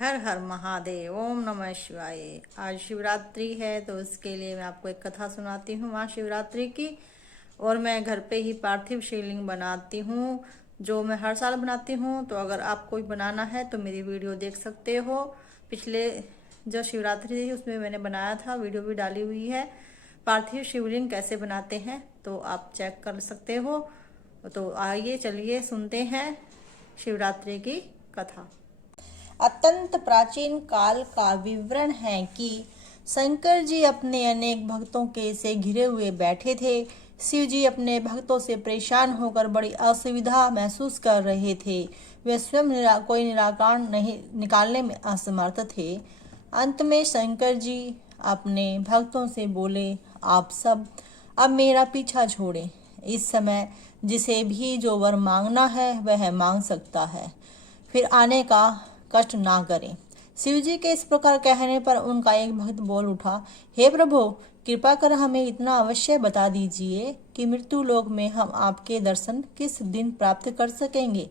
हर हर महादेव। ओम नमः शिवाय। आज शिवरात्रि है तो उसके लिए मैं आपको एक कथा सुनाती हूँ महाशिवरात्रि की। और मैं घर पे ही पार्थिव शिवलिंग बनाती हूँ, जो मैं हर साल बनाती हूँ। तो अगर आपको भी बनाना है तो मेरी वीडियो देख सकते हो। पिछले जो शिवरात्रि थी उसमें मैंने बनाया था, वीडियो भी डाली हुई है। पार्थिव शिवलिंग कैसे बनाते हैं तो आप चेक कर सकते हो। तो आइए चलिए सुनते हैं शिवरात्रि की कथा। अत्यंत प्राचीन काल का विवरण है कि शंकर जी अपने अनेक भक्तों के से घिरे हुए बैठे थे। शिव जी अपने भक्तों से परेशान होकर बड़ी असुविधा महसूस कर रहे थे। वे स्वयं कोई निराकरण नहीं निकालने में असमर्थ थे। अंत में शंकर जी अपने भक्तों से बोले, आप सब अब मेरा पीछा छोड़ें। इस समय जिसे भी जो वर मांगना है वह मांग सकता है, फिर आने का कष्ट ना करें। शिवजी के इस प्रकार कहने पर उनका एक भक्त बोल उठा, हे प्रभु, कृपा कर हमें इतना अवश्य बता दीजिए कि मृत्यु लोक में हम आपके दर्शन किस दिन प्राप्त कर सकेंगे।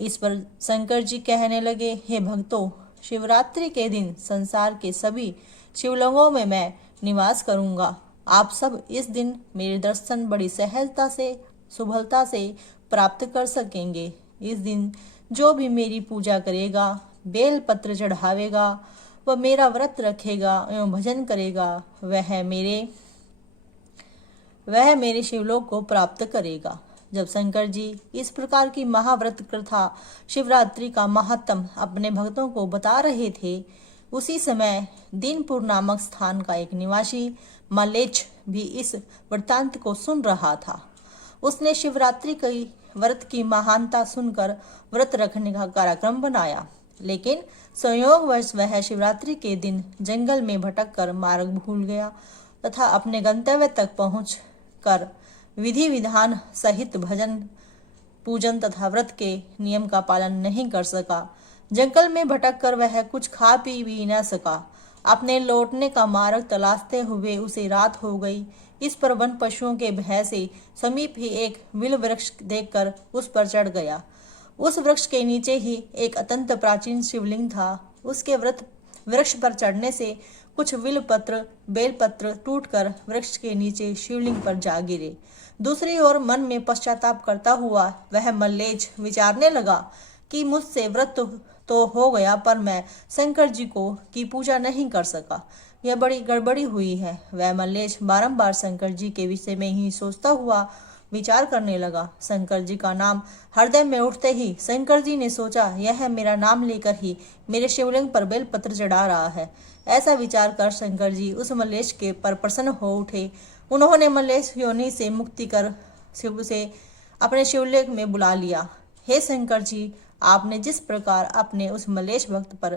इस पर शंकर जी कहने लगे, हे भक्तों, शिवरात्रि के दिन संसार के सभी शिवलिंगों में मैं निवास करूंगा। आप सब इस दिन मेरे दर्शन बड़ी सहजता से सुभलता से प्राप्त कर सकेंगे। इस दिन जो भी मेरी पूजा करेगा, बेल पत्र चढ़ावेगा, वह मेरा व्रत रखेगा एवं भजन करेगा, वह मेरे शिवलोक को प्राप्त करेगा। जब शंकर जी इस प्रकार की महाव्रत कथा शिवरात्रि का महात्म अपने भक्तों को बता रहे थे, उसी समय दीनपुर नामक स्थान का एक निवासी मलेच्छ भी इस वृत्तांत को सुन रहा था। उसने शिवरात्रि की व्रत की महानता सुनकर व्रत रखने का कार्यक्रम बनाया, लेकिन संयोगवश वह शिवरात्रि के दिन जंगल में भटक कर मार्ग भूल गया तथा अपने गंतव्य तक पहुँच कर विधि विधान सहित भजन पूजन तथा व्रत के नियम का पालन नहीं कर सका। जंगल में भटक कर वह कुछ खा पी भी न सका। अपने लौटने का मार्ग तलाशते हुए उसे रात हो गई। इस पर वन पशुओं के भय से समीप ही एक विल वृक्ष देखकर उस पर चढ़ गया। उस वृक्ष के नीचे ही एक अत्यंत प्राचीन शिवलिंग था। उसके वृक्ष पर चढ़ने से कुछ विल पत्र बेल पत्र टूटकर वृक्ष के नीचे शिवलिंग पर जा गिरे। दूसरी ओर मन में पश्चाताप करता हुआ वह मल्लेच्छ विचारने लगा कि मुझसे व्रत तो हो गया, पर मैं शंकर जी को की पूजा नहीं कर सका। यह बड़ी गड़बड़ी हुई है। वह मल्लेच्छ बारंबार शंकर जी के विषय में ही सोचता हुआ विचार करने लगा। शंकर जी का नाम हृदय में उठते ही शंकर जी ने सोचा, यह मेरा नाम लेकर ही मेरे शिवलिंग पर बेलपत्र चढ़ा रहा है। ऐसा विचार कर शंकर जी उस मल्लेच्छ के पर प्रसन्न हो उठे। उन्होंने मल्लेच्छ योनि से मुक्ति कर शिव से अपने शिवलिंग में बुला लिया। हे शंकर जी, आपने जिस प्रकार अपने उस मल्लेच्छ भक्त पर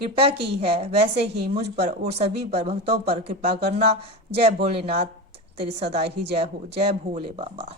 कृपा की है, वैसे ही मुझ पर और सभी पर भक्तों पर कृपा करना। जय भोलेनाथ, तेरी सदा ही जय हो। जय भोले बाबा।